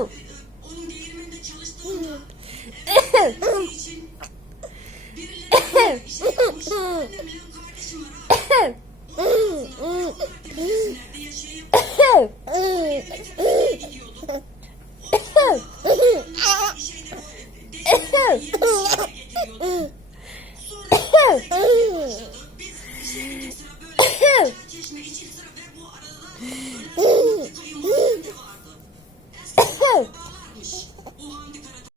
Onun değirmeninde çalıştığında için birileri işe yapmış. Annemle kardeşim var ha. Ondan tepkisinlerde yaşayıp gidiyorduk. İşe de değirmeninde 20 getiriyordu. Sonra başladı. Biz işe gittik sıra böyle çay çeşme içip sıra ve bu arada da